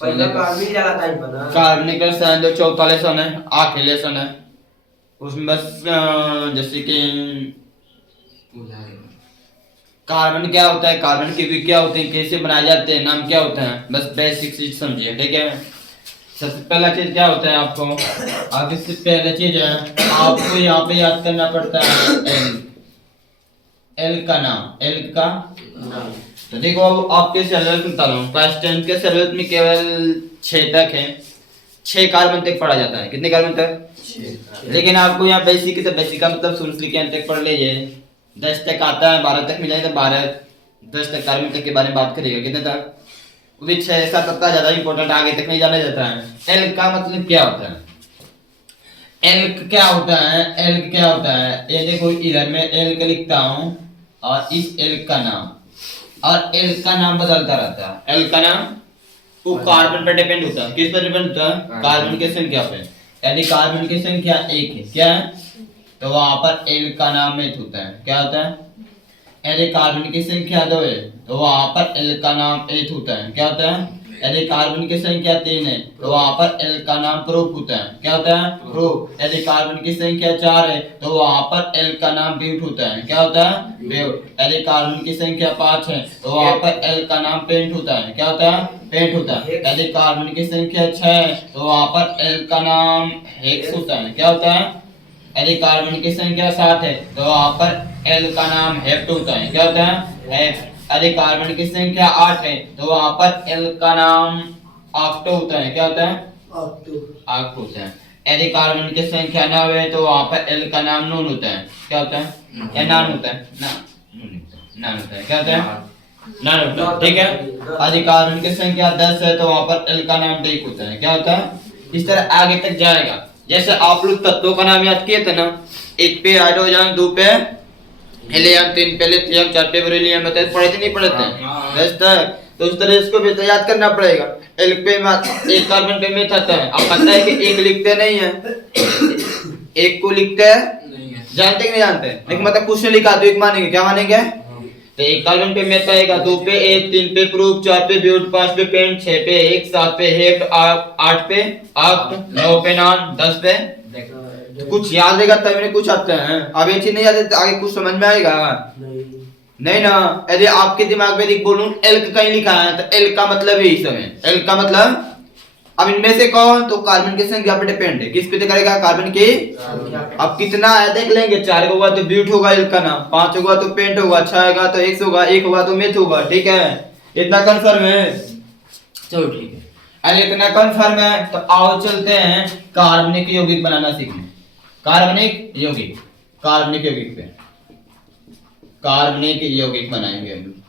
पहिला कार्बन ज्यादा टाइप बना कार्बनिक रसायन जो 44 सन है आखिरी सन है उसमें बस जैसे कि कार्बन क्या होता है, कार्बन के भी क्या होते हैं, कैसे बनाए जाते हैं, नाम क्या होता है, बस बेसिक चीज समझिए। ठीक है, सबसे पहला चीज क्या होता है आपको, आगे से पहला चीज है आपको यहाँ पे याद करना पड़ता है एल। एल का नाम, एल का तो देखो अब आपके सिलेबस में बता रहा हूँ, क्लास 10 के सिलेबस में केवल 6 तक है, 6 कार्बन तक पढ़ा जाता है। कितने कार्बन तक? लेकिन आपको यहाँ बेसिक की तो बेसिक का मतलब शुरू से लेकर अंत तक पढ़ लीजिए। 10 तक आता है, 12 तक मिलेगा तो 12 10 तक कार्बन तक के बारे में बात करेगा। कितने तक? वो भी 6 7 तक ज्यादा इंपॉर्टेंट, आगे तक नहीं जाना जाता है। एल का मतलब क्या होता है? एल क्या होता है? एल क्या होता है? ये देखो इधर में एल का लिखता हूँ और इस एल का नाम, और एल का नाम बदलता रहता है। एल का नाम वो कार्बन पर डिपेंड होता है। किस पर डिपेंड होता है? कार्बन की संख्या पे। यदि कार्बन की संख्या 1 है, क्या है, तो वहां पर एल का नाम मेथ होता है। क्या होता है? यदि कार्बन की संख्या 2 है तो वहां पर एल का नाम एथ होता है। क्या होता है? यदि कार्बन की संख्या 3 है तो वहां पर एल का नाम प्रोप होता है। क्या होता है? प्रोप। यदि कार्बन की संख्या 4 है तो वहां पर एल का नाम ब्यूट होता है। क्या होता है? ब्यूट। यदि कार्बन की संख्या 5 है तो वहां पर एल का नाम पेंट होता है। क्या होता है? पेंट होता है। यदि कार्बन की संख्या 6 है तो वहां पर एल का नाम हेक्स होता है। क्या होता है? यदि कार्बन की संख्या 7 है तो वहां पर एल का नाम हेप्ट होता है। क्या होता है? हेप्ट। यदि कार्बन की संख्या 8 है तो वहां पर एल का नाम ऑक्टो होता है। क्या होता है? ऑक्टो होता है। यदि कार्बन की संख्या 9 है तो वहां पर एल का नाम नॉन होता है। क्या होता है? या नान होता है? नान होता है। क्या होता है? नान होता है। ठीक है। यदि कार्बन की संख्या 10 है तो वहां पर एल का नाम डेक होता है। क्या होता है? इस तरह आगे तक जाएगा। जैसे आप लोग तत्वों का नाम याद किए थे ना, 1 पे हाइड्रोजन, 2 पे हीलियम, 3 पे लिथियम, 4 पे बेरिलियम, बताए पढ़े थे नहीं पढ़े थे? बस तक तो उस तरह इसको भी तो याद करना पड़ेगा। एल पे एक कार्बन पे मेथ आता है, अब पता है कि एक लिखते नहीं है, एक को लिखते हैं नहीं है, जानते कि नहीं जानते? लेकिन मतलब कुछ नहीं लिखा तो एक मानेंगे, क्या मानेंगे? तो एक कार्बन पे मेथ आएगा, 2 पे एक, 3 पे प्रूफ, 4 पे ब्यूट, 5 पे पेंट, 6 पे एक, 7 पे हेप्ट, 8 पे ऑक्ट, 9 पे नॉन, 10 पे तो कुछ याद रहेगा तभी नहीं कुछ आता है। अब ये चीज नहीं याद है तो आगे कुछ समझ में आएगा नहीं ना। यदि आपके दिमाग में बोलूं एल कहीं लिखा है तो एल का मतलब यही सब है। एल का मतलब अब इनमें से कौन, तो कार्बन की संख्या पर डिपेंड है। किस पे करेगा? कार्बन की। अब कितना है देख लेंगे, 4 होगा तो ब्यूट होगा एल का नाम, 5 होगा तो पेंट होगा, 6 होगा तो एक्स होगा, 1 होगा तो मेथ होगा। ठीक है, इतना कंफर्म है? चलो ठीक है, अरे इतना कंफर्म है तो आओ चलते हैं कार्बनिक यौगिक बनाना सीखने। कार्बनिक यौगिक, कार्बनिक यौगिक पे कार्बनिक यौगिक बनाएंगे हम।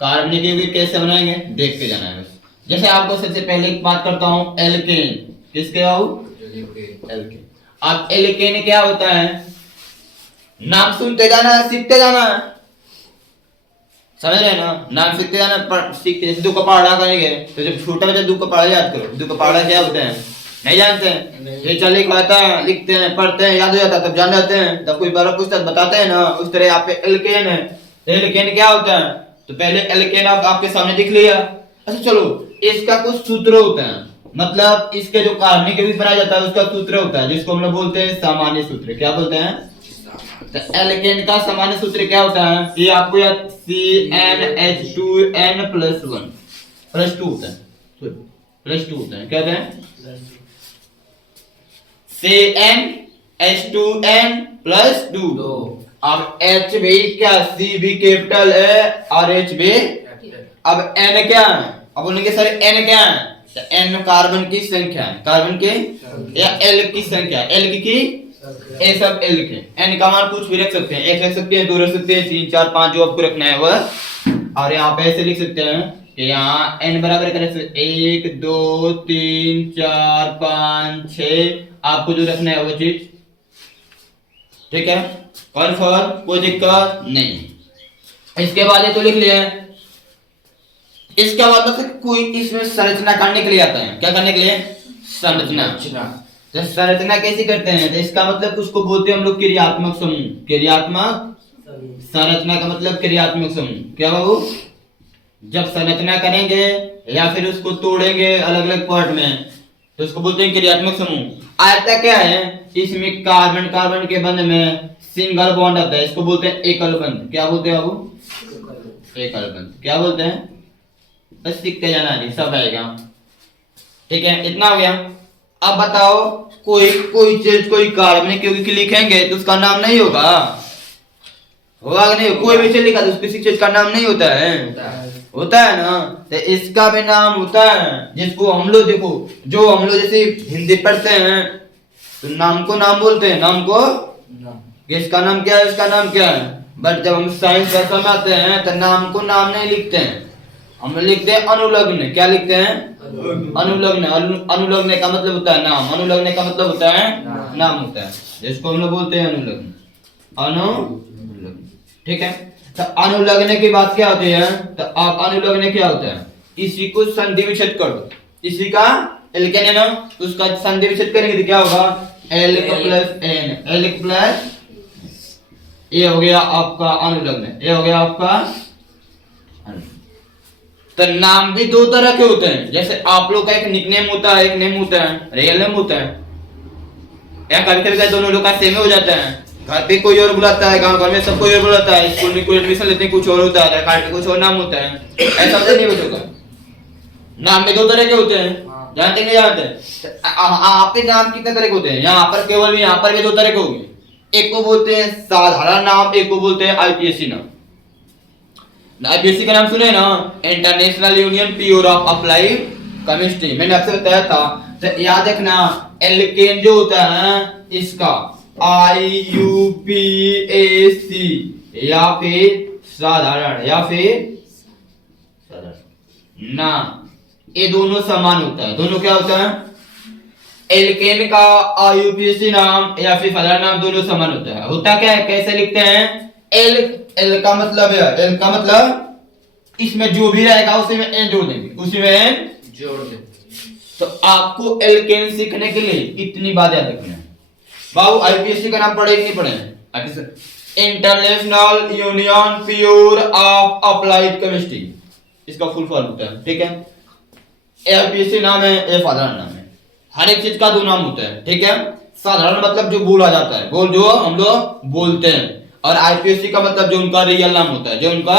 कार्बनिक यौगिक कैसे बनाएंगे देखते जाना है बस। जैसे आपको सबसे पहले एक बात करता हूं, एल्केन। किसके आओ? एल्केन। अब एल्केन क्या होता है, नाम सुनते जाना है, सीखते जाना है, समझ रहे हैं ना? नाम सीखते जाना, सीखते। जैसे दो कपाड़ा करेंगे तो जब छोटा बच्चा दो कपाड़ा याद करो, दो कपाड़ा क्या होते हैं नहीं जानते हैं? ये चल लिख आता है, लिखते हैं, पढ़ते हैं, याद हो जाता है, तब जान जाते हैं। तब कोई बार पूछता है बताते हैं ना, उस तरह यहाँ पे एल्केन है। एल्केन क्या होता है, तो पहले एल्केन आपके सामने दिख लिया। अच्छा चलो, इसका कुछ सूत्र होता है, मतलब इसके जो कार्बनिक यौगिक बनाया जाता है उसका सूत्र होता है जिसको हम लोग बोलते हैं सामान्य सूत्र। क्या बोलते हैं? तो एल्केन का सामान्य सूत्र क्या होता है, ये आपको याद, CnH2n +1 +2 होता है, +2 होता है। क्या होता है? CnH2n +2। अब H भी क्या, C भी कैपिटल है और H भी। अब N क्या है, अब बोलेंगे सर N क्या है, तो N कार्बन की संख्या है, कार्बन के या L की संख्या, L की ये सब L के। N का मान कुछ भी रख सकते हैं, 1 रख सकते हैं, 2 रख सकते हैं, 3 4 5 जो आपको रखना है वह। और यहाँ पे ऐसे लिख सकते हैं कि यहाँ N बराबर कर 1 2 3 4 5 6, आपको जो रखना है वो चीज। ठीक है, कन्फर्म, कोई दिक्कत नहीं। इसके बाद ये तो लिख लिया। इसके बाद मतलब कोई इसमें संरचना करने के लिए आता है, क्या करने के लिए? संरचना। तो संरचना कैसे करते हैं, तो इसका मतलब उसको बोलते हैं हम लोग क्रियात्मक समूह। क्रियात्मक संरचना का मतलब क्रियात्मक समूह। क्या बाबू, जब संरचना करेंगे या फिर उसको तोड़ेंगे अलग अलग पार्ट में तो उसको बोलते हैं क्रियात्मक समूह। आयता क्या है, इसमें कार्बन कार्बन के बंध में सिंगल बॉन्ड आता है, इसको बोलते हैं एकल बंध। क्या बोलते हैं बाबू? एकल बंध। क्या बोलते हैं? बस सीखते जाना है, सब आएगा। ठीक है, इतना हो गया। अब बताओ कोई चीज कोई कार्बन क्योंकि लिखेंगे तो उसका नाम नहीं होगा, होगा नहीं? कोई भी चीज लिखा तो उसकी चीज का नाम नहीं होता है, होता है ना? तो इसका भी नाम होता है, जिसको हम लोग देखो, जो हम लोग जैसे हिंदी पढ़ते हैं तो नाम को नाम बोलते हैं, नाम को इसका नाम क्या है, इसका नाम क्या है। बट जब हम साइंस भाषा में आते हैं तो नाम को नाम नहीं लिखते हैं, हम लिखते हैं अनुलग्न। क्या लिखते हैं? अनुलग्न। अनुलग्न का मतलब होता है नाम, अनुलग्न का मतलब होता है नाम होता है, जिसको हम लोग बोलते हैं अनुलग्न। अनुलग्न, ठीक है। तो अनुलग्न की बात क्या होती है, तो आप अनुलग्न क्या होता है, इसी को संधि विच्छेद कर दो, इसी का एल्केन है ना, उसका संधि विच्छेद करेंगे तो क्या होगा, L plus N, L plus, ये हो गया आपका अनुलग्न, ये हो गया आपका। तो नाम भी दो तरह के होते हैं, जैसे आप लोग का एक निकनेम होता है, एक नेम होता है, रियल नेम होता है, या कभी कभी दोनों लोग का सेम हो जाता है। घर पे कोई और बुलाता है, गांव घर में सब कोई और बुलाता है, स्कूल में कोई एडमिशन लेते हैं कुछ और होता है, कार्ड पे कुछ और नाम होता है, ऐसा होता नहीं बच्चों का। नाम में दो तरह के होते हैं, जानते नहीं जानते? आपके नाम कितने तरह के होते हैं, यहाँ पर केवल यहाँ पर भी दो तरह के होंगे, एक को बोलते हैं साधारण नाम, एक को बोलते हैं आईपीएससी नाम। आईपीएससी का नाम सुने ना, international union pure of applied chemistry, मैंने आपसे बताया था। तो याद रखना एल्केन जो होता है इसका IUPAC या फिर साधारण, या फिर साधारण नाम, ये दोनों समान होता है। दोनों क्या होता है, एल्केन का IUPAC नाम या फिर साधारण नाम दोनों समान होता है। होता क्या है, कैसे लिखते हैं, एल का मतलब है, एल का मतलब इसमें जो भी रहेगा उसी में एन जोड़ देंगे, उसी में एन जोड़ देंगे। तो आपको एल्केन सीखने के लिए इतनी बात याद रखना है। बाबू आईपीएससी का नाम पढ़े कि नहीं पढ़े? International union pure of applied chemistry, इसका फुल फॉर्म होता है। ठीक है, आईपीएससी नाम है, ये साधारण नाम है। हर एक चीज का दो नाम होता है। ठीक है, साधारण मतलब जो बोला जाता है, बोल जो हम लोग बोलते हैं, और आईपीएससी का मतलब जो उनका रियल नाम होता है, जो उनका,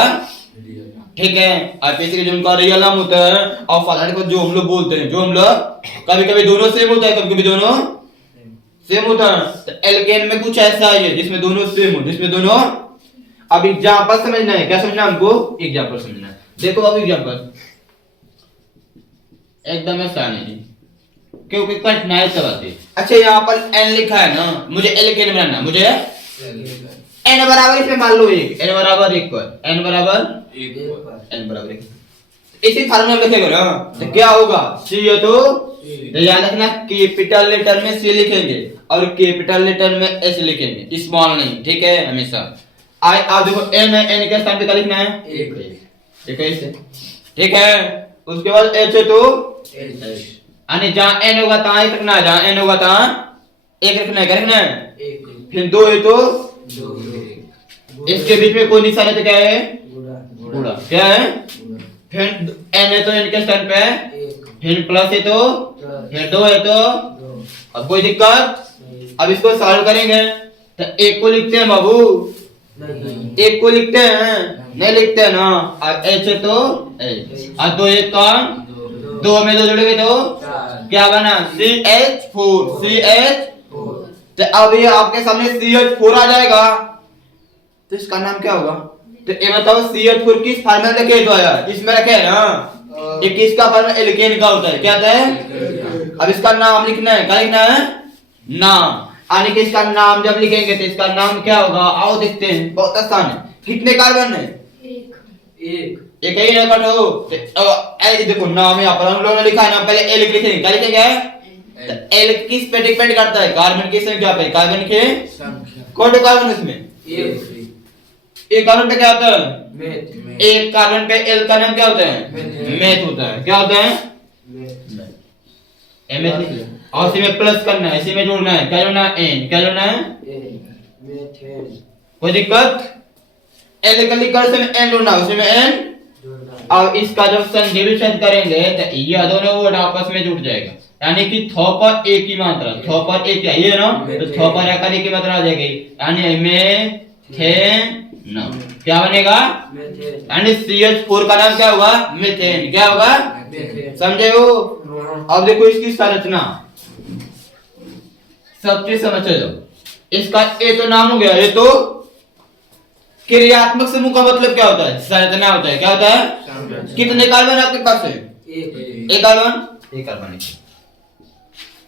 ठीक है, आईपीएससी का जो उनका रियल नाम होता है, और साधारण का जो हम लोग बोलते हैं, जो हम लोग कभी कभी दोनों सेम होता है, कभी कभी दोनों सेम होता है। तो एल्केन में कुछ ऐसा है जिसमें दोनों सेम हो, जिसमें दोनों। अब एग्जांपल समझना है, क्या समझना हमको, एग्जांपल समझना है। देखो अब एग्जांपल एकदम आसान है क्योंकि कठिनाई सब आती है। अच्छा यहाँ पर एन लिखा है ना, मुझे एल्केन बनाना, मुझे एन बराबर इसमें मान लो एक, एन बराबर एक पर, एन बराबर एन बराबर एक, इसी फार्मूला लिखेगा ना, तो क्या होगा, सी है तो याद रखना कैपिटल लेटर में सी लिखेंगे और कैपिटल लेटर में एस लिखेंगे, स्मॉल नहीं। ठीक है, हमेशा आई। आप देखो एन है, एन के स्थान पे क्या लिखना है, एक, ठीक है इसे। ठीक है, उसके बाद एच है तो एच, यानी जहां एन होगा तहां एक रखना है, जहां एन होगा तहां एक रखना है, क्या रखना है, फिर दो है तो दो, इसके बीच में कोई निशान है तो क्या है, गुणा, क्या है, फिर एन है तो एन के स्थान पे फिर प्लस है तो फिर दो है तो, अब कोई दिक्कत। अब इसको सॉल्व करेंगे तो एक को लिखते हैं बाबू, एक को लिखते हैं, नहीं लिखते हैं ना, और एच है तो एच, और दो एक का दो में दो जोड़ेंगे तो क्या बना, CH4, CH4। तो अब ये आपके सामने CH4 आ जाएगा, तो इसका नाम क्या होगा। तो ये बताओ CH4 किस फार्मूला लेके तो आया, इसमें रखे है ना, ये किसका फार्मूला, एल्केन का होता है, क्या होता है। अब इसका नाम लिखना है, क्या लिखना है, नाम, यानी कि इसका नाम जब लिखेंगे तो इसका नाम क्या होगा, आओ देखते हैं, बहुत आसान है। कितने कार्बन है, एक ही नंबर हो। तो देखो नाम यहाँ पर हम लोगों ने लिखा है ना, पहले एल लिखेंगे, क्या लिखेंगे, तो एल किस पे डिपेंड करता है, कार्बन की संख्या पे, कार्बन के कौन से कार्बन इसमें, एक कार्बन पे क्या होता है, एक कार्बन पे एल का नाम क्या होता है, मेथ होता है, क्या होता है, मेथ। और इसी में प्लस करना है, इसी में जोड़ना है, क्या जोड़ना है, एन, क्या जोड़ना है, कोई दिक्कत, एल का लिखकर इसमें एन जोड़ना है, उसमें एन अब इसका जब संधिविच्छेद करेंगे तो ये दोनों वर्ड आपस में जुड़ जाएगा, यानी कि थो पर एक की मात्रा, थो पर एक है ना, तो थो पर एक की मात्रा आ जाएगी, यानी मीथेन क्या बनेगा, यानी CH4 का नाम क्या होगा, मीथेन। क्या होगा, समझे हो। अब देखो इसकी संरचना सब चीज समझ लो। इसका ए तो नाम हो गया, ये तो क्रियात्मक समूह का मतलब क्या होता है, संरचना होता है। क्या होता है, कितने कार्बन आपके पास है, एक कार्बन।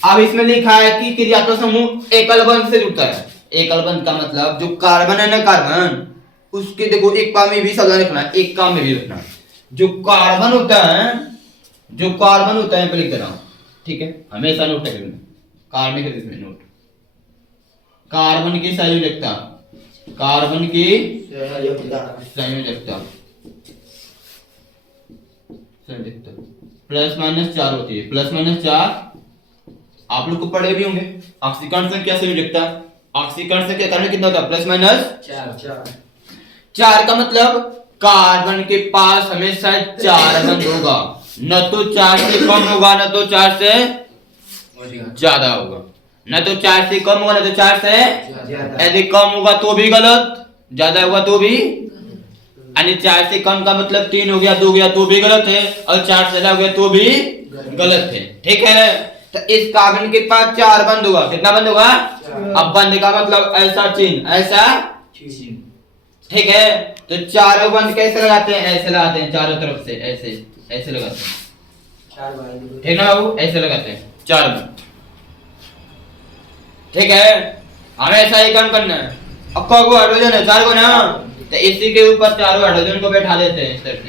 अब इसमें लिखा है कि क्रियात्मक समूह एकल बंध से जुड़ता है। एकल बंध का मतलब जो कार्बन है ना, कार्बन उसके देखो एक काम में भी सावधान रखना है, एक काम में भी रखना है। जो कार्बन होता है, जो कार्बन होता है लिख देना, ठीक है, हमेशा नोट करेंगे कार्बन के इसमें नोट। कार्बन की संयोजकता, कार्बन की संयोजकता प्लस माइनस 4 होती है। प्लस माइनस 4 आप लोग को पढ़े भी होंगे। ऑक्सीकरण संख्या संयोजकता, ऑक्सीकरण संख्या कारण कितना होता है, प्लस माइनस 4 का मतलब कार्बन के पास हमेशा 4 बंध होगा, न तो 4 से कम होगा, न तो 4 से ज्यादा होगा, न तो 4 से कम होगा, न तो 4 से यदि कम होगा तो भी गलत, ज्यादा होगा तो भी, यानी 4 से कम का मतलब 3 हो गया, 2 गया तो भी गलत है, और 4 से ज्यादा हो गया तो भी गलत है। ठीक है, तो इस कार्बन के पास 4 बंध होगा। कितना बंध होगा, अब बंध का मतलब ऐसा चिन्ह, ऐसा, ठीक है। तो चारों बंध कैसे लगाते हैं, ऐसे लगाते हैं, चारों तरफ से ऐसे ऐसे लगाते हैं, ठीक ना बाबू, ऐसे लगाते हैं 4 बंध। ठीक है, हमें ऐसा ही काम करना है। अब को हाइड्रोजन है 4 को ना, तो इसी के ऊपर चारों हाइड्रोजन को बैठा देते हैं इस तरह से।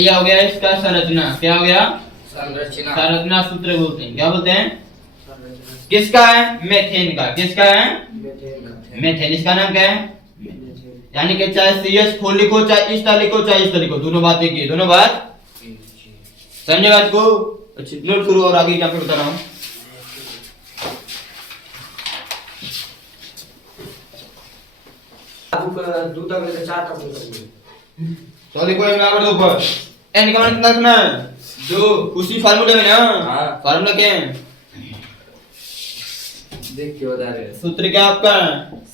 ये हो गया इसका संरचना। क्या हो गया, संरचना सूत्र बोलते हैं। क्या बोलते हैं, किसका है, मेथेन का। किसका है, मेथेन। इसका नाम क्या है, यानी कि चाहे CH4 लिखो, चाहे इस तरह लिखो, चाहे इस तरह लिखो, दोनों बात एक ही है, दोनों बात समझे बात को। अच्छा नोट करो और आगे क्या बता रहा हूं। तो लिखो मैं आगे ऊपर n का मान कितना रखना है, 2, उसी फार्मूले में ना। फार्मूला क्या है, देख के बता रहे, सूत्र क्या आपका,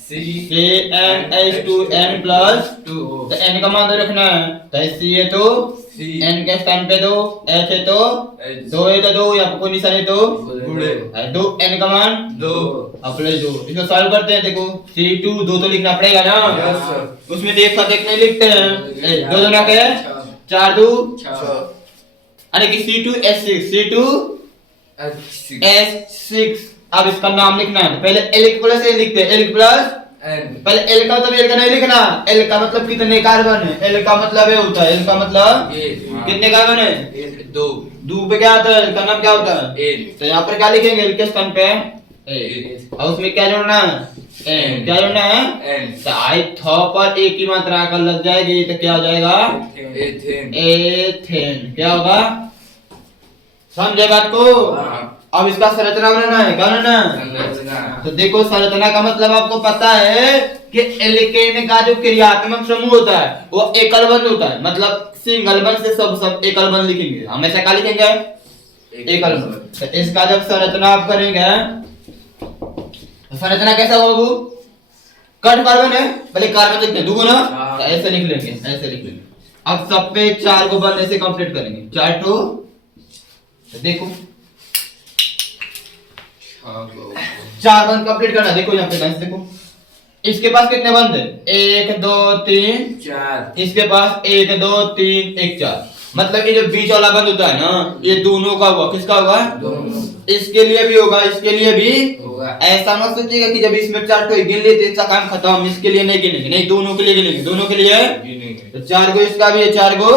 CnH2n प्लस 2। तो n का मान रखना है, तो C है तो n के स्थान पे 2, H है तो 2 है तो 2, यहाँ कोई निशान है तो गुणे, 2 n का मान 2 अब प्लस 2। इसको सॉल्व करते हैं। देखो C2 2 तो लिखना पड़ेगा ना, उसमें देख कर देख नहीं लिखते हैं, 2 ना के 4 2 अरे कि C2H6 C2H6। अब इसका नाम लिखना है, पहले L प्लस A लिखते हैं, L प्लस पहले L का मतलब L का नहीं लिखना, L का मतलब कितने कार्बन है, L का मतलब ये होता है, L का मतलब कितने कार्बन है, 2। 2 पे क्या आता है, L का नाम क्या होता है, तो यहाँ पर क्या लिखेंगे, L के स्थान पे और उसमें क्या जोड़ना है, N। क्या जोड़ना है, तो आई थो पर एक की मात्रा अगर लग जाएगी तो क्या हो जाएगा, एथेन। क्या होगा, समझे बात को। अब इसका संरचना बनाना है, क्या बनाना है, तो देखो संरचना का मतलब आपको पता है कि एल्केन का जो क्रियात्मक समूह होता है वो एकल बंध होता है, मतलब सिंगल बंध से सब एकल बंध लिखेंगे, हमेशा क्या लिखेंगे, एकल बंध। तो इसका जब संरचना आप करेंगे तो संरचना कैसा होगा, कट कार्बन है, पहले कार्बन लिखते हैं दुगुना, तो ऐसे लिख लेंगे, ऐसे लिख लेंगे। अब सब पे 4 को बंध ऐसे कंप्लीट करेंगे, 4 2। तो देखो 4 बंद कंप्लीट करना। देखो यहाँ पे गाइस, देखो इसके पास कितने बंद है, 1 2 3 4। इसके पास 1 2 3 1 4, मतलब ये जो बीच वाला बंद होता है ना, ये दोनों का होगा। किसका होगा, दोनों। इसके लिए भी होगा, इसके लिए भी होगा। ऐसा मत सोचिएगा कि जब इसमें 4 को गिन लेते इसका काम खत्म, इसके लिए नहीं गिनेंगे, नहीं, दोनों के लिए गिनेंगे, दोनों के लिए गिनेंगे। तो 4 को इसका भी है, 4 को।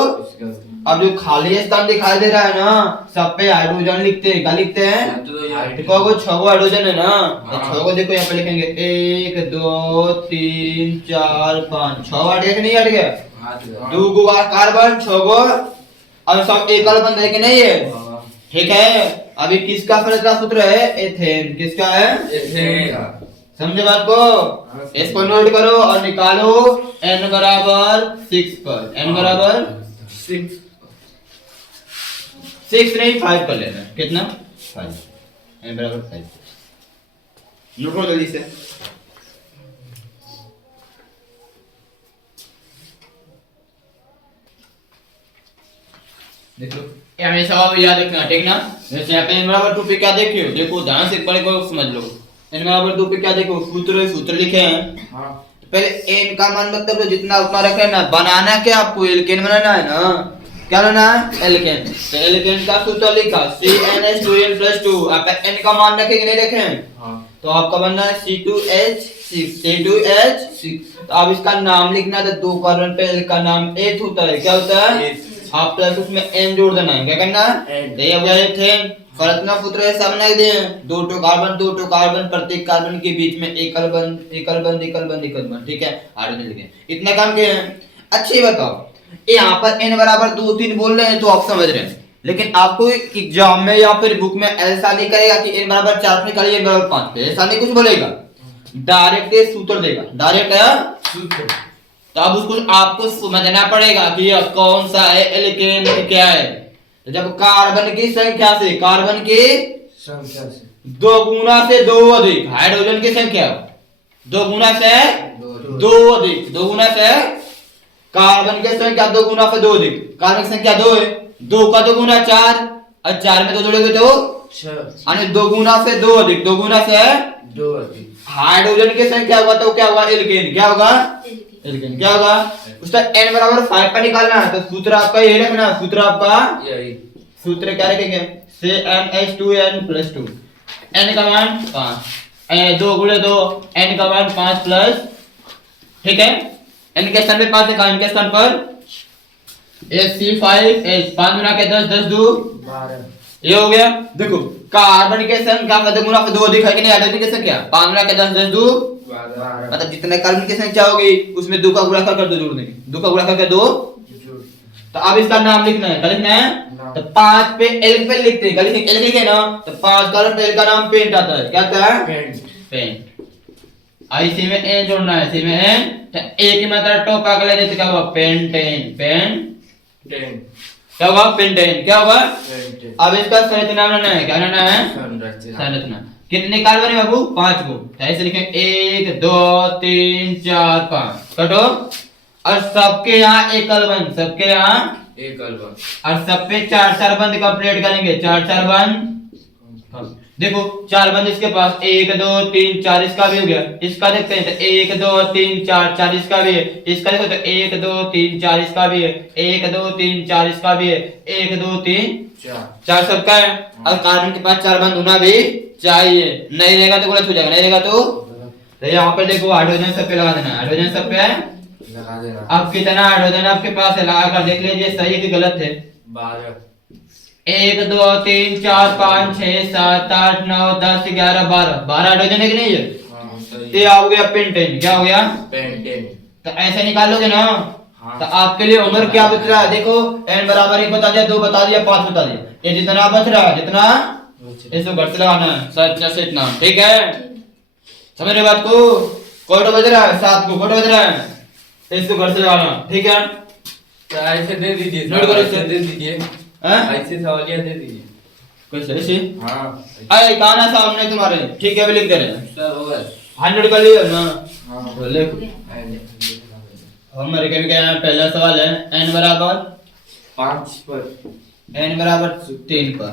अब जो खाली स्थान दिखाई दे रहा है ना, सब पे हाइड्रोजन लिखते हैं, क्या लिखते हैं, देखो 6 गो हाइड्रोजन है ना, तो 6 को देखो यहाँ पे लिखेंगे 1 2 3 4 5 6 हट गया कि नहीं हट गया, 2 गो कार्बन 6 गो, अब सब एकल बंध है कि नहीं है, ठीक है। अभी किसका संरचना सूत्र है, एथेन। किसका है, एथेन। समझे बात को? इसको नोट करो और निकालो n बराबर 6 पर। n बराबर 6 नहीं 5 कर लेना। कितना? 5। n बराबर 5। नोट करो जल्दी से। देख लो, ये हमेशा आप याद रखना, ठीक ना? जैसे यहाँ पे n बराबर 2 पे क्या देखियो, देखो ध्यान से पढ़े को समझ लो। n बराबर 2 पे क्या देखो, सूत्र लिखे हैं। हाँ। पहले n का मान मतलब तो जितना उतना रखे ना, बनाना क्या आपको एल्केन बनाना है ना। क्या बनाना है? एल्केन। तो एल्केन का सूत्र लिखा CnH2n+2। आप n का मान रखे कि नहीं रखे? हाँ। तो आपका बनना है C2H6। तो अब इसका नाम लिखना है, तो 2 कार्बन पे L का नाम एथ होता है। क्या होता है? आप प्लस उसमें n जोड़ देना है। क्या करना है? ये हो गया एथेन। फर्क सूत्र ऐसा बना दिए, 2 कार्बन, प्रत्येक कार्बन के बीच में एकल बंध, ठीक है? हाइड्रोजन लिखे। इतना काम किए हैं। अच्छी बताओ, यहाँ पर n बराबर 2 3 बोल रहे हैं तो आप समझ रहे हैं, लेकिन आपको एग्जाम में या फिर बुक में ऐसा नहीं करेगा कि n बराबर 4 पे निकालिए, n बराबर 5 पे, ऐसा नहीं कुछ बोलेगा। डायरेक्ट सूत्र देगा, डायरेक्ट है सूत्र। तो अब उसको आपको समझना पड़ेगा कि यह कौन सा है, एल्केन क्या है। तो जब कार्बन की संख्या से 2 गुना से 2 अधिक, हाइड्रोजन की संख्या 2 गुना से 2 अधिक, 2 गुना से कार्बन की संख्या 2 गुना से 2 अधिक, कार्बन की संख्या 2 है, 2 का 2 गुना 4 और 4 में 2 जोड़ोगे तो 6, 2 गुना से 2 अधिक, 2 गुना से 2 अधिक, हाइड्रोजन की संख्या होगा तो क्या होगा? एल्केन। क्या होगा? एल्केन। क्या होगा? उसका n बराबर 5 पर निकालना है, तो सूत्र आपका यही रखना। सूत्र आपका यही, सूत्र क्या रखेंगे? CnH2n+2। n का मान 5, 2 गुणे 2, n का मान 5 प्लस, ठीक है? n के स्थान पे 5 लिखा, n के स्थान पर C5H, 5 गुना के 10, 10 2 12। ये हो गया। देखो कार्बन के संख्या का 2 गुना 2 अधिक है कि नहीं? हाइड्रोजन की संख्या 5 गुना के 10, 10 2 12। मतलब जितने कार्बन की संख्या होगी उसमें 2 का गुणा कर 2 जोड़ देंगे, 2 का गुणा करके 2 जोड़। तो अब इसका नाम लिखना है। क्या लिखना है? तो 5 पे L पे लिखते हैं, गलती L लिखे ना, तो 5 कार्बन पे L का नाम पेंट आता है। क्या आता है? पेंट। इसी में N जोड़ना है, इसी में N, तो एक ही मात्रा टॉप अगले देते क्या होगा? पेंटेन। पेंटेन क्या होगा? पेंटेन। क्या होगा? अब इसका संरचना बनाना है। क्या बनाना है? संरचना। कितने कार्बन है बाबू? 5 को। ऐसे लिखें 1 2 3 4 5, कटो। और सबके यहाँ एकल बंद, सबके यहाँ एकल बंद, और सब पे 4 बंद कंप्लीट करेंगे। 4 बंद देखो, 4 बंद इसके पास 1 2 3 4, इसका भी हो गया। इसका देखते हैं तो 1 2 3 4 4 इसका भी है। इसका देखो तो 1 2 3 4 इसका भी है, 1 2 3 4 इसका भी है, 1 2 3 4 सबका है। और कार्बन के पास 4 बंद होना भी चाहिए, नहीं रहेगा तो गलत हो जाएगा, नहीं रहेगा तो यहाँ पर देखो हाइड्रोजन सब पे लगा देना, हाइड्रोजन सब पे लगा देना। अब कितना हाइड्रोजन आपके पास है, लगा कर देख लीजिए सही है कि गलत है। 12 1 2 3 4 5 6 7 8 9 10 11 12 हाइड्रोजन है कि नहीं है? ये हो गया पेंटेन। क्या हो गया? पेंटेन। तो ऐसे निकाल लोगे ना। हाँ। तो आपके लिए उम्र क्या बच रहा है? देखो n बराबर 1 बता दिया, 2 बता दिया, 5 बता दिया, ये जितना बच रहा है, जितना इसको घर से लगाना है, सच से इतना, ठीक है? समझ रहे बात को? कोई बज रहा है 7 को, कोई बज रहा है, इसको घर से लगाना, ठीक है? तो ऐसे दे दीजिए, नोट करो, ऐसे दे दीजिए, ऐसे सवालिया दे दीजिए। कैसे ऐसे? हाँ अरे गाना सामने तुम्हारे, ठीक है? अभी लिख दे रहे हैं सब हो गया। 100 कर लिया ना। हाँ तो लिख। हमारे क्या है? पहला सवाल है n बराबर 5 पर, n बराबर 3 पर।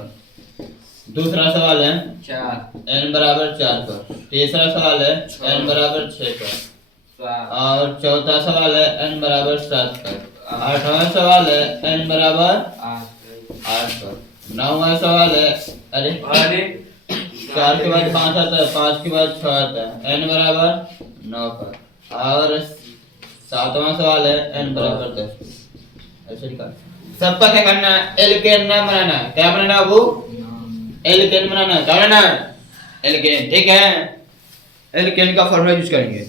दूसरा सवाल है 4, n बराबर 4 पर। तीसरा सवाल है n बराबर 6 पर। 7, और चौथा सवाल है n बराबर 7 पर। आठवां सवाल है n बराबर 8 पर। नौवां सवाल है, अरे 4 के बाद 5 आता है, 5 के बाद 6 आता है, n बराबर 9 पर। और 7वां सवाल है n बराबर 10 पर। ऐसे लिखा। सबका क्या करना है? एल्केन नाम बनाना है। क्या बनाना है वो? एल्केन बनाना है। क्या बनाना है? एल्केन, ठीक है? एल्केन का फॉर्मूला यूज करेंगे।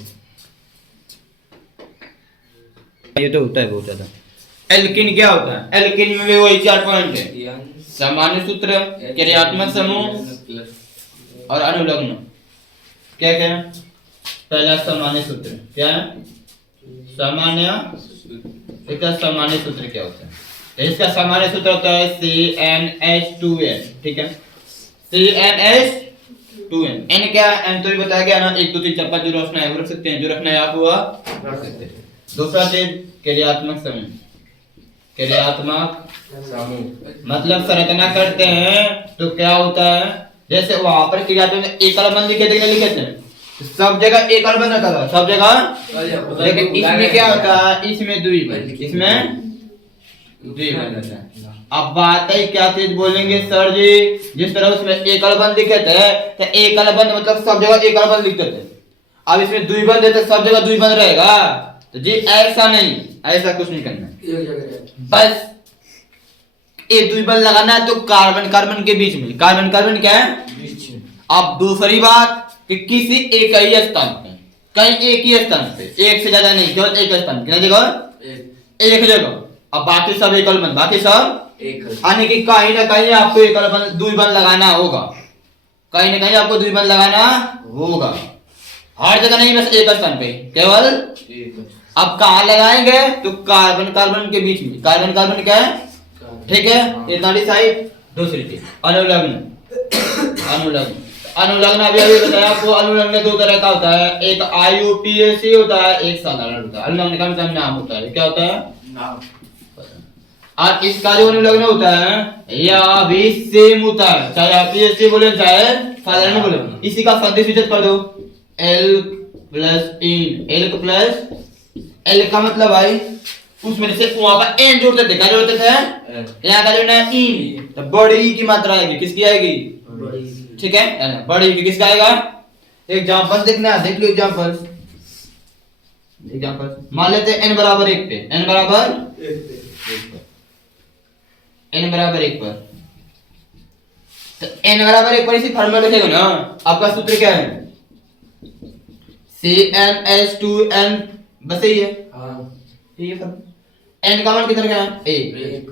ये तो होता है बहुत ज्यादा। एल्किन क्या होता है? एल्किन में भी वही 4 पॉइंट है। सामान्य सूत्र, क्रियात्मक समूह और अनुलग्न। क्या क्या? पहला सामान्य सूत्र क्या है? सामान्य, इसका सामान्य सूत्र क्या होता है? तो इसका सामान्य सूत्र होता है CnH2n, ठीक है, CnH2n। n क्या है? n तो भी बताया गया ना, 1 2 3 4 5 जो रखना है वो रख सकते हैं, जो रखना है आप वो रख सकते हैं। दूसरा चीज क्रियात्मक समूह, क्रियात्मक मतलब संरचना करते हैं तो क्या होता है, जैसे वहां पर क्रियात्मक एकल बंद लिखे थे कि नहीं लिखे थे? सब जगह एकल बंद रहता था, सब जगह, लेकिन इसमें क्या होता है, इसमें द्विबंध, इसमें द्विबंध होता है। अब बात है क्या चीज बोलेंगे सर जी, जिस तरह उसमें एकल बंद लिखे थे तो एकल बंद मतलब सब जगह एकल बंद लिखते थे, अब इसमें द्विबंध है तो सब जगह द्विबंध रहेगा? तो जी ऐसा नहीं, ऐसा कुछ नहीं करना है, बस एक द्विबंध लगाना है तो कार्बन कार्बन के बीच में, कार्बन कार्बन क्या है बीच में। अब दूसरी बात कि किसी एक ही स्थान पे, कहीं एक ही स्थान पे, एक से ज्यादा नहीं, केवल एक स्थान, कितनी जगह? एक जगह। अब बाकी सब एकल बंद, बाकी सब एक, यानी कि कहीं ना कहीं आपको एकल बंद द्विबंध लगाना होगा, कहीं ना कहीं आपको द्विबंध लगाना होगा, हर जगह नहीं, बस एक स्थान पे केवल एक। अब कहाँ लगाएंगे? तो कार्बन कार्बन के बीच में, कार्बन कार्बन क्या है, ठीक है, इधर साइड। दूसरी चीज अनुलग्न, अनुलग्न, अनुलग्न अभी अभी बताया आपको, अनुलग्न दो तरह का होता है, एक IUPAC होता है, एक साधारण होता है। अनुलग्न का मतलब नाम होता है, क्या होता है नाम। और इसका जो अनुलग्न होता है यह भी सेम होता है, चाहे आप PAC बोले चाहे साधारण बोले, इसी का संधिविच्छेद कर दो, L प्लस इन, L प्लस L का मतलब भाई उसमें से वहां पर n जोड़ते थे, क्या जोड़ते थे? यहाँ का जोड़ना है इन, तो बड़ी की मात्रा आएगी, किसकी आएगी? ठीक है, बड़ी की किसका आएगा? एग्जांपल देखना है, देख लो एग्जांपल, एग्जांपल मान लेते हैं n बराबर 1 पे, n बराबर 1 पे, n बराबर 1 पर, तो n बराबर 1 पर इसी फॉर्मूला लिखेगा ना, आपका सूत्र क्या है? CnH2n, बस यही है, ठीक है सर। n का मान कितना क्या है? 1,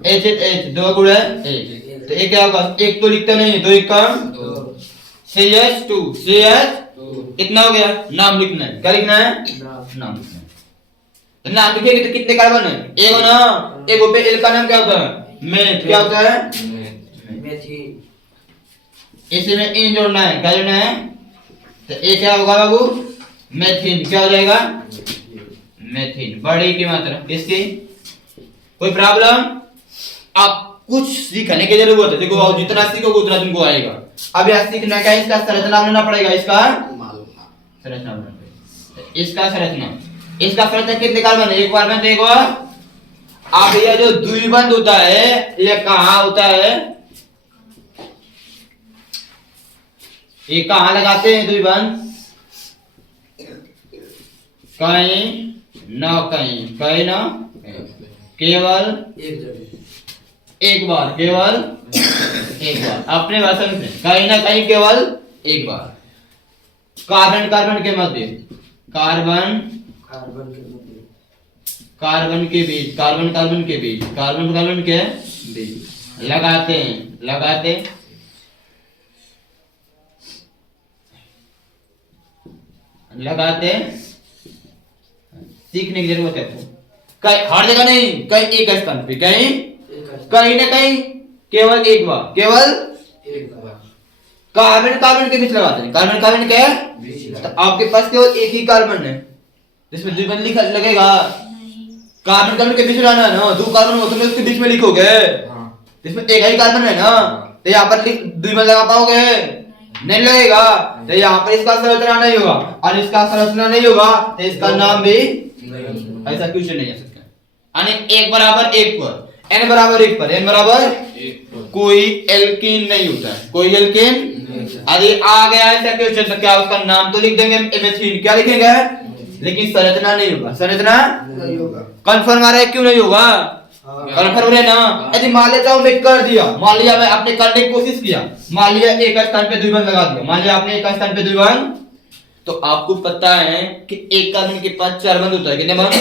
H दो गुणा 1, तो एक क्या होगा? एक तो लिखता नहीं है, 2 1 का CH2, CH कितना हो गया? नाम लिखना है, क्या लिखना है? नाम लिखना है। तो नाम लिखेंगे तो कितने कार्बन है? एक हो ना, एक पे L का नाम क्या होता है? मेथ, क्या होता है? मेथिन। इसी में इन जोड़ना है, क्या जोड़ना है? तो एक क्या होगा बाबू? मेथिन, क्या हो जाएगा? मेथिन, बड़ी की मात्रा किसकी? कोई प्रॉब्लम? आप कुछ सीखने की जरूरत है, देखो आप जितना सीखोगे उतना तुमको आएगा। अब यह सीखना क्या है? इसका संरचना बनाना पड़ेगा, इसका संरचना बनाना पड़ेगा, इसका संरचना, इसका संरचना कितने कार्बन है? एक कार्बन, देखो अब यह जो द्विबंध होता है यह कहाँ होता है? ये कहाँ लगाते हैं द्विबंध? कहीं न कहीं, कहीं ना केवल एक जगह, एक बार, केवल एक बार, अपने भाषण से कहीं ना कहीं केवल एक बार, कार्बन कार्बन के मध्य, कार्बन कार्बन के मध्य, कार्बन के बीच, कार्बन कार्बन के बीच, कार्बन कार्बन के बीच लगाते हैं, लगाते लगाते सीखने की जरूरत है आपको, कहीं हर जगह नहीं, कहीं एक स्थान पे, कहीं कहीं ना कहीं केवल एक बार, केवल एक बार कार्बन कार्बन के बीच लगाते हैं, कार्बन कार्बन के बीच। तो आपके पास केवल एक ही कार्बन है जिसमें द्विबंध लिखा लगेगा, कार्बन कार्बन के बीच लगाना है ना, दो कार्बन हो तो उसके बीच में लिखोगे, जिसमें एक ही कार्बन है ना, तो यहाँ पर द्विबंध लगा पाओगे? नहीं लगेगा, तो यहाँ पर इसका संरचना नहीं होगा, और इसका संरचना नहीं होगा तो इसका नाम भी ऐसा क्वेश्चन नहीं आ सकता। यानी एक बराबर एक पर, n बराबर एक पर, n बराबर एक पर कोई एल्कीन नहीं होता है, कोई एल्कीन। यदि आ गया ऐसा क्वेश्चन तो क्या उसका नाम तो लिख देंगे मेथिन, क्या लिखेंगे? लेकिन संरचना नहीं होगा, संरचना नहीं होगा। कंफर्म आ रहा है क्यों नहीं होगा? कंफर्म है ना? यदि मान लेता हूं मैं कर दिया, मान लिया मैं आपने करने की कोशिश किया, मान लिया एक स्थान पे द्विबंध लगा दिया, मान लिया आपने एक स्थान पे द्विबंध, तो आपको पता है कि एक कार्बन के पास 4 बंध होता है, कितने बंध?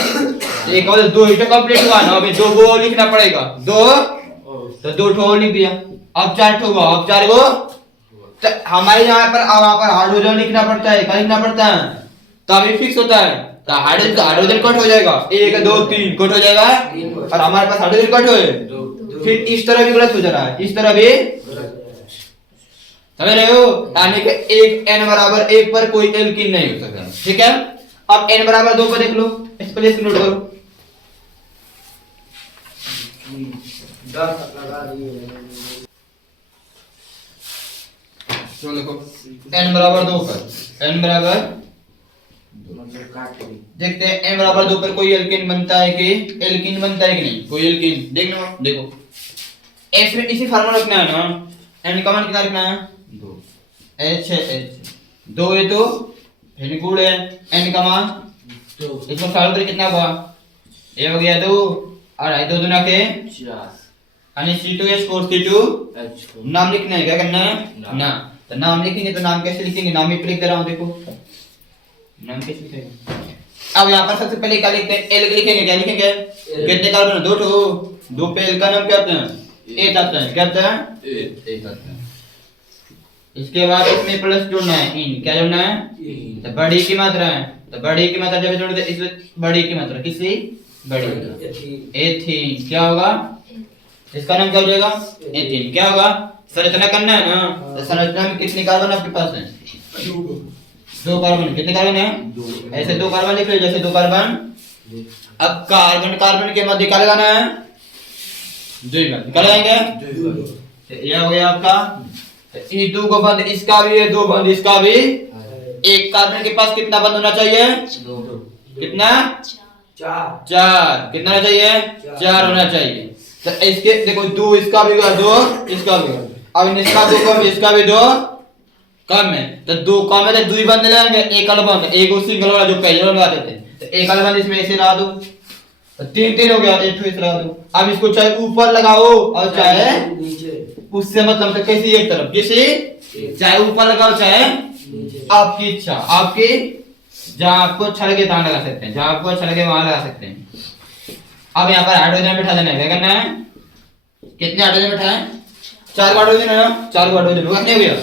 एक और 2 ही तो कंप्लीट हुआ ना, अभी 2 को लिखना पड़ेगा, 2 तो 2 ठो लिख दिया, अब 4 ठो हुआ, अब 4 को हमारे यहाँ पर, अब वहां पर हाइड्रोजन लिखना पड़ता है, क्या लिखना पड़ता है? तभी फिक्स होता है। तो हाइड्रोजन कट हो जाएगा, 1 2 3 कट हो जाएगा, और हमारे पास हाइड्रोजन कट हुए। फिर इस तरह भी गलत हो जा रहा है, इस तरह भी समझ रहे हो, यानी कि एक n बराबर 1 पर कोई एल्कीन नहीं हो सकता। ठीक है, अब n बराबर 2 पर देख लो, इस पर इसको नोट करो। 10 लगा दिए। तो देखो n बराबर 2 पर, n बराबर देखते हैं n बराबर 2 पर कोई एल्कीन बनता है कि एल्कीन बनता है कि नहीं, कोई एल्कीन देखना। देखो इसमें इसी फार्मूला रखना है ना, n का मान कितना रखना है 2, h है h 2 है तो फिर गुण है n का मान 2, इसमें फार्मूला कितना हुआ, ये हो गया 2 और 2 गुना के 4 यानी C2H4 C2H4। नाम लिखना है, क्या करना है ना, तो नाम लिखेंगे तो नाम कैसे लिखेंगे, नाम ही लिख दे रहा हूं, देखो नाम कैसे लिखेंगे। अब यहाँ पर सबसे पहले क्या लिखते हैं, एल लिखेंगे, क्या लिखेंगे, कितने कार्बन 2 ठो, 2 पे एल का नाम क्या होता है 8 आता है, क्या आता है 8 आता है। इसके बाद इसमें प्लस जोड़ना है, इन क्या जोड़ना है, तो बड़ी की मात्रा है, तो बड़ी की मात्रा जब जोड़ते हैं इसमें बड़ी की मात्रा किसी बड़ी एथीन, क्या होगा इसका नाम क्या हो जाएगा एथीन। क्या होगा, संरचना करना है ना, तो संरचना में कितने कार्बन आपके पास है 2 कार्बन, कितने कार्बन है, ऐसे 2 कार्बन लिख लो, जैसे 2 कार्बन। अब कार्बन कार्बन के मध्य क्या लगाना है, द्विबंध, क्या लगाएंगे, ये हो गया आपका। ये 2 को बंद, इसका भी है 2 बंद, इसका भी। एक कार्बन के पास कितना बंद होना चाहिए, कितना 4, कितना होना चाहिए 4 होना चाहिए। तो इसके देखो 2 इसका भी होगा 2 इसका भी होगा, अब इसका 2 कम, इसका भी 2 कम है, तो 2 कम है तो 2 बंद लगाएंगे, एक अलबंद, एक सिंगल वाला जो पहले लगाते थे, तो एक अलबंद इसमें ऐसे लगा दो, तो 3 हो गया, एक इस लगा दो। अब इसको चाहे ऊपर लगाओ और चाहे नीचे, उससे मतलब तो किसी एक तरफ, किसी चाहे ऊपर लगाओ चाहे आपकी इच्छा, आपकी जहां आपको अच्छा लगे वहां लगा सकते हैं, जहां आपको अच्छा लगे वहां लगा सकते हैं। अब यहाँ पर हाइड्रोजन बैठा देना है, क्या करना है, कितने हाइड्रोजन बैठा है 4 हाइड्रोजन है ना, 4 हाइड्रोजन हुआ, नहीं हो गया।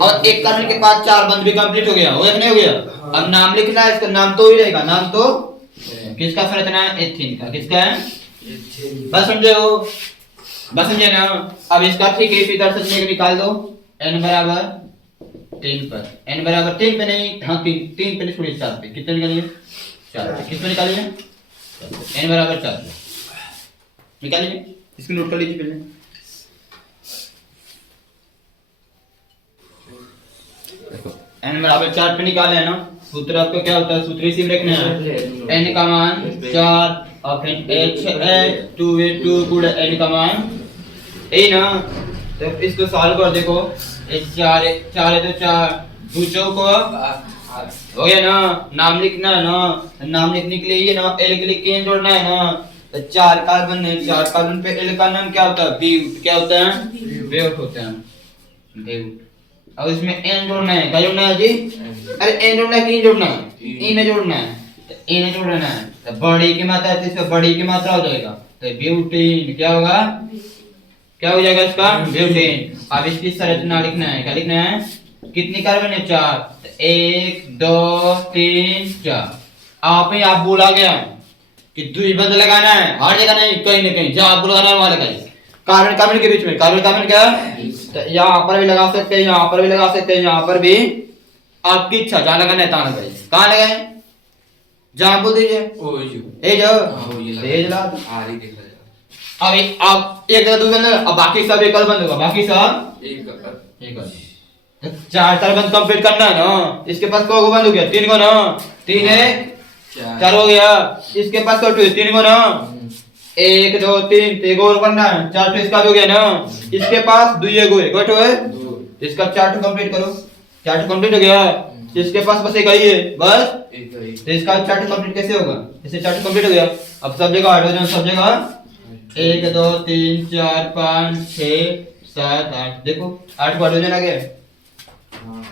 और एक कार्बन के पास 4 बंध भी कंप्लीट हो गया, नहीं हो गया। अब नाम लिखना है, इसका नाम तो ही रहेगा, नाम तो किसका संरचना है एथीन का, किसका है, बस समझे हो, बस समझे ना। अब इसका ठीक है इधर से निकाल दो, n बराबर 3 पर, n बराबर 3 पे नहीं, हाँ 3 पे छोड़िए 4 पे, कितने निकालिए 4 पे, कितने निकालिए n बराबर 4 निकालिए, इसको नोट कर लीजिए पहले। देखो n बराबर 4 पे निकाले है ना, सूत्र आपका क्या होता है, सूत्र इसी में रखना है, n का मान 4 और फिर h है 2 गुण n का मान ए ना। तो इसको सॉल्व कर देखो, 4 है तो 4 2 चौक हो गया ना। नाम लिखना है ना, नाम लिखने के लिए ये ना एल के लिए केन जोड़ना है ना, तो 4 कार्बन है, 4 कार्बन पे एल का नाम क्या होता है ब्यूट, क्या होता है ब्यूट होता है ब्यूट। अब इसमें एन जोड़ना है, क्या जोड़ना है जी, अरे एन जोड़ना है कि जोड़ना है, इन जोड़ना है, तो इन जोड़ना है, तो बड़ी की मात्रा है, इसमें बड़ी की मात्रा हो जाएगा, तो ब्यूटीन क्या होगा, क्या हो जाएगा इसका ब्यूटीन। अब इसकी संरचना लिखना है, क्या लिखना है, कितनी कार्बन है 4, 1 2 3 4। आप ही आप बोला गया कि द्विबंध लगाना है, हर जगह नहीं, कहीं ना कहीं जहां आपको लगाना है वहां लगाइए, कार्बन कार्बन के बीच में, कार्बन कार्बन क्या, तो यहाँ पर भी लगा सकते हैं, यहाँ पर भी लगा सकते हैं, यहाँ पर भी आपकी इच्छा, जहाँ लगाना है तहाँ लगाइए। कहाँ लगाए, जहाँ बोल दीजिए ए जो ये लगा दो, अब आप एक जगह दो बंद, अब बाकी सब एक बंद होगा, बाकी सब एक 4 बंद कंप्लीट करना है ना। इसके पास कौ बंद हो गया 3 को ना, 3 है 4 हो गया, इसके पास तो 3 को ना, 1 2 3 एक और बनना है, 4 इसका भी हो गया ना, इसके पास 2 है इसका 4 कंप्लीट करो, 4 कंप्लीट हो गया, इसके पास बस एक ही है बस, तो इसका 4 कंप्लीट कैसे होगा, इससे 4 कंप्लीट हो गया। अब सब जगह हाइड्रोजन, सब जगह 1 2 3 4 5 6 7 8, देखो 8 हाइड्रोजन आ गया।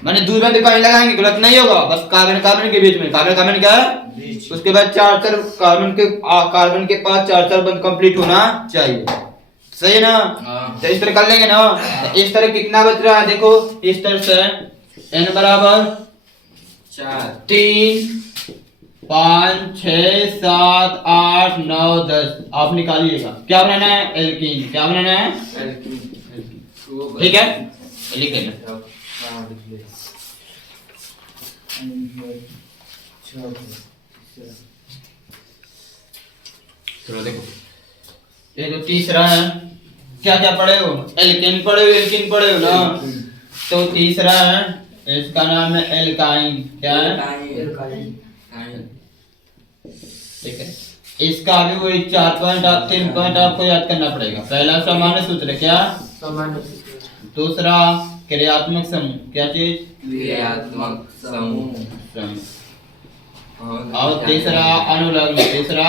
मैंने दूर में पानी लगाएंगे गलत नहीं होगा, बस कार्बन कार्बन के बीच में, कार्बन कार्बन क्या है, उसके बाद 4 कार्बन के पास 4 बंद कंप्लीट होना चाहिए, सही है ना। तो इस तरह कर लेंगे ना, तो इस तरह कितना बच रहा है देखो, इस तरह से n बराबर 4 3 5 6 7 8 9 10 आप निकालिएगा। क्या बनाना है? एल्कीन। क्या बनाना है? ठीक है, लिख लेना। चलो देखो, ये जो तीसरा है, क्या क्या पढ़े हो? एल्केन पढ़े हो, एल्कीन पढ़े हो ना? तो तीसरा है, इसका नाम है एल्काइन। क्या है? ठीक है, इसका भी वही 4 पॉइंट 3 पॉइंट आपको याद करना पड़ेगा। पहला सामान्य सूत्र क्या? सामान्य सूत्र। दूसरा क्रियात्मक समूह। क्या चीज? क्रियात्मक समूह। और तीसरा अनुलग्न। तीसरा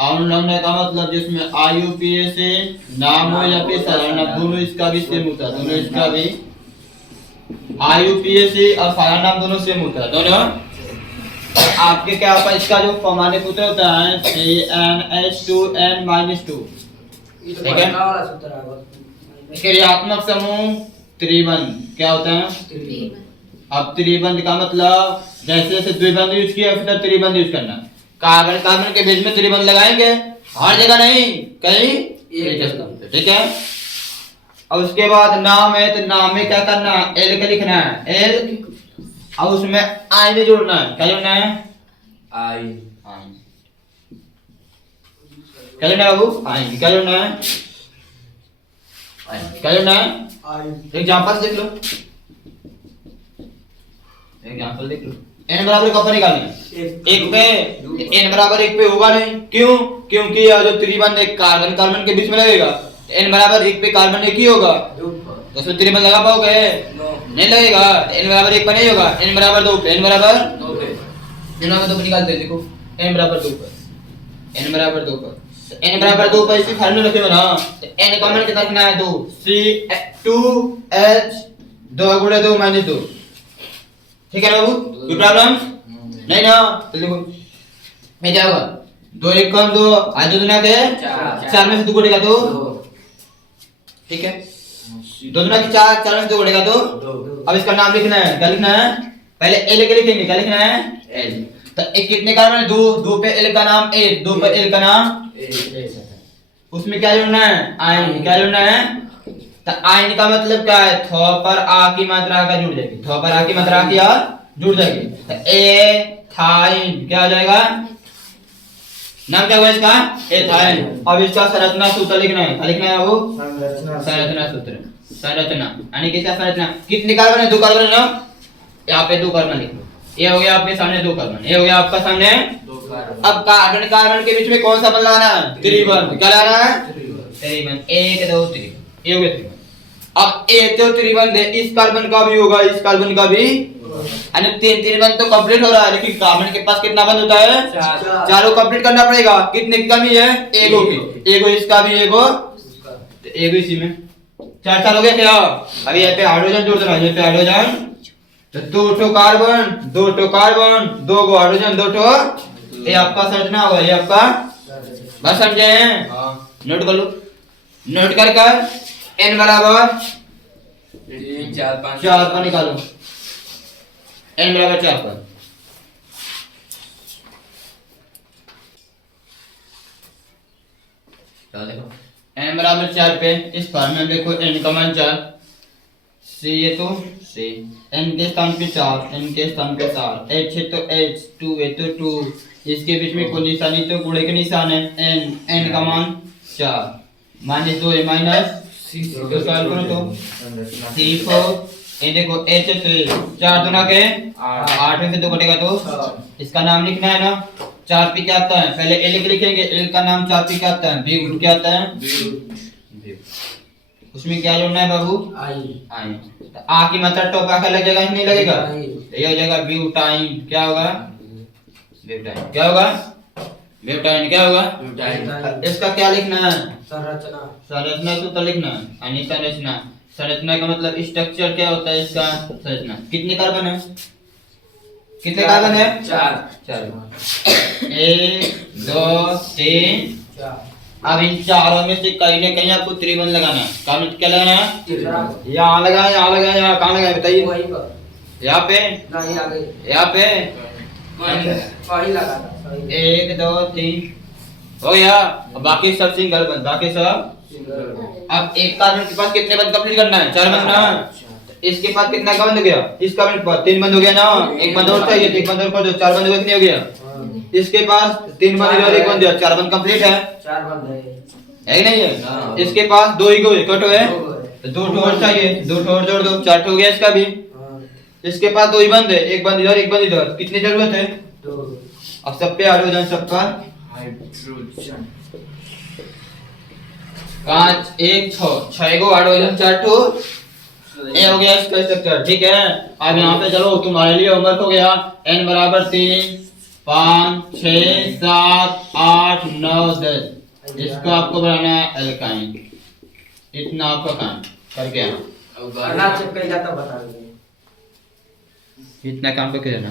अनुलग्न का मतलब जिसमें आयुपीए से नाम हो या फिर साधारण नाम, दोनों इसका भी सेम होता है। दोनों इसका भी आयुपीए से और साधारण नाम दोनों सेम होता है। दोनों आपके क्या होता है? इसका जो सामान्य सूत्र होता है CnH2n-2। ठीक है, वाला सूत्र है। क्रियात्मक समूह त्रिबंध। क्या होता है? अब त्रिबंध का मतलब जैसे जैसे द्विबंध यूज किया फिर त्रिबंध यूज करना। कार्बन कार्बन के बीच में त्रिबंध लगाएंगे, हर जगह नहीं, कहीं एक जगह। ठीक है, और उसके बाद नाम है तो नाम में क्या करना? एल का लिखना है, एल, और उसमें आई में जोड़ना है। क्या जोड़ना है? आई। क्या जोड़ना है बाबू? आई। क्या जोड़ना है? क्या जोड़ना है? एग्जांपल देख लो, एग्जांपल देख लो। n बराबर कब निकालना है? 1 पे। n बराबर 1 पे होगा नहीं, क्यों? क्योंकि यह जो त्रिबंध एक कार्बन कार्बन के बीच में लगेगा, n बराबर 1 पे कार्बन एक ही होगा, तो उसमें त्रिबंध लगा पाओगे? नहीं लगेगा। n बराबर 1 पे नहीं होगा, n बराबर 2 पे। n बराबर 2 पे निकालते हैं। देखो, n बराबर 2 पर, n बराबर 2 पर, n बराबर 2 पर इसी फार्मूला रखेगा ना, तो n कॉमन कितना रखना है? 2। C2H 2 गुणे 2 माइनस 2। ठीक है ना बाबू? कोई प्रॉब्लम नहीं ना? तो देखो मैं क्या होगा, 2 1 कम 2, आज 2 दुना के 4 में से 2 घटेगा तो, ठीक है, 2 दुना के 4, 4 में से 2 घटेगा तो। अब इसका नाम लिखना है। क्या लिखना है? पहले एल के लिखेंगे। क्या लिखना है? एल। तो एक कितने कार्बन है? 2। 2 पे एल का नाम ए, 2 पे एल का नाम ए। उसमें क्या जोड़ना है? आयन। क्या जोड़ना है? तो आयन का मतलब क्या है? थो पर आ की मात्रा का जुड़ जाएगी, थो पर आ की मात्रा की आ जुड़ जाएगी, तो एथाइन। क्या हो जाएगा? नाम क्या हुआ इसका? एथाइन। अब इसका संरचना सूत्र लिखना है। क्या लिखना है वो? संरचना सूत्र। संरचना यानी कि क्या संरचना? कितने कार्बन है? 2 कार्बन है ना, यहाँ पे 2 कार्बन लिख लो। ये हो गया आपके सामने 2 कार्बन, ये हो गया आपका सामने 2 कार्बन। अब कार्बन कार्बन के बीच में कौन सा बंध लगाना है? त्रिबंध। क्या लगाना है? त्रिबंध। 1 2 त्रिबंध, ये हो गया त्रिबंध। अब एक जो त्रिबंध है, इस कार्बन का भी होगा, इस कार्बन का भी, यानी 3 त्रिबंध तो कंप्लीट हो रहा है, लेकिन कार्बन के पास कितना बंध होता है? 4 कंप्लीट करना पड़ेगा। कितने की कमी है? एगो की। एगो इसका भी, एगो तो एगो इसी में 4 हो गया क्या? अभी यहाँ पे हाइड्रोजन जोड़ देना, यहाँ पे हाइड्रोजन, तो 2 कार्बन 2 कार्बन 2 गो हाइड्रोजन 2 ये आपका संरचना होगा। ये आपका बस समझे हैं? नोट कर लो, नोट कर कर n बराबर 3 4 5 4 पर निकालो। n बराबर 4 पर, देखो n बराबर 4 पे इस फॉर्म में देखो n का मान 4, c है तो c, n के स्थान पे 4, n के स्थान पे 4, h है तो h, 2 है तो 2, इसके बीच में कोई निशानी तो गुणे के निशान है, n का मान 4, -2 है माइनस तो सॉल्व करो तो C4, ये देखो h है 4 दुना के 8 में से 2 घटेगा तो इसका नाम लिखना है ना। 4 पे क्या आता है? पहले l के लिखेंगे, l का नाम 4 पे क्या आता है? ब्यूट। क्या आता है? उसमें क्या जोड़ना है बाबू? आई। तो आ की मात्रा टॉप आकर लगेगा कि नहीं लगेगा? ये हो जाएगा ब्यूटाइन। क्या होगा? ब्यूटाइन। क्या होगा? ब्यूटाइन। क्या होगा? ब्यूटाइन। इसका क्या लिखना है? संरचना। संरचना सूत्र लिखना है, यानी संरचना। संरचना का मतलब स्ट्रक्चर क्या होता है इसका? संरचना। कितने कार्बन है? कितने कार्बन है? 4। 1 2 3 4। अब इन चारों में से कहीं ना कहीं आपको त्रिबंध लगाना है। कहाँ क्या लगाना है? यहाँ लगाए, यहाँ लगाए, यहाँ कहाँ लगाए बताइए? यहाँ पे, यहाँ पे, सही लगा था, सही। 1 2 3 हो गया। अब बाकी सब सिंगल बंद, बाकी सब। सिंगल। अब एक कार्बन के पास कितने बंद कंप्लीट करना है? 4 बंद ना। इसके पास कितना का बंद हो गया? इस कार्बन के पास 3 बंद हो गया ना। एक बंद और चाहिए, तो एक बंद और कर दो, 4 बंद हो गया, कितने हो गया? हाँ, इसके पास 3 बंद और एक बंद दिया, 4 बंद कंप्लीट है। 4 बंद है। है कि नहीं हाँ। है? इसके पास 2 ईगो है, कटो है, दो है। तो 2 और चाहिए, 2 और जोड़ दो, 4 हो गया इसका भी। हाँ, इसके पास 2 ही बंद है, एक बंद इधर एक बंद इधर, कितनी जरूरत है? 2। अब सब पे हाइड्रोजन सब पर हाइड्रोजन 5 1 6 गो हाइड्रोजन 4 टू ए हो गया इसका स्ट्रक्चर। ठीक है, अब यहाँ पे चलो तुम्हारे लिए होमवर्क हो गया। n बराबर 3 5 6 7 8 9 10, इसको आपको बनाना है एल्काइन। इतना आपका काम करके आना, अनाज चिपक जाता बता देंगे। इतना काम करके जाना।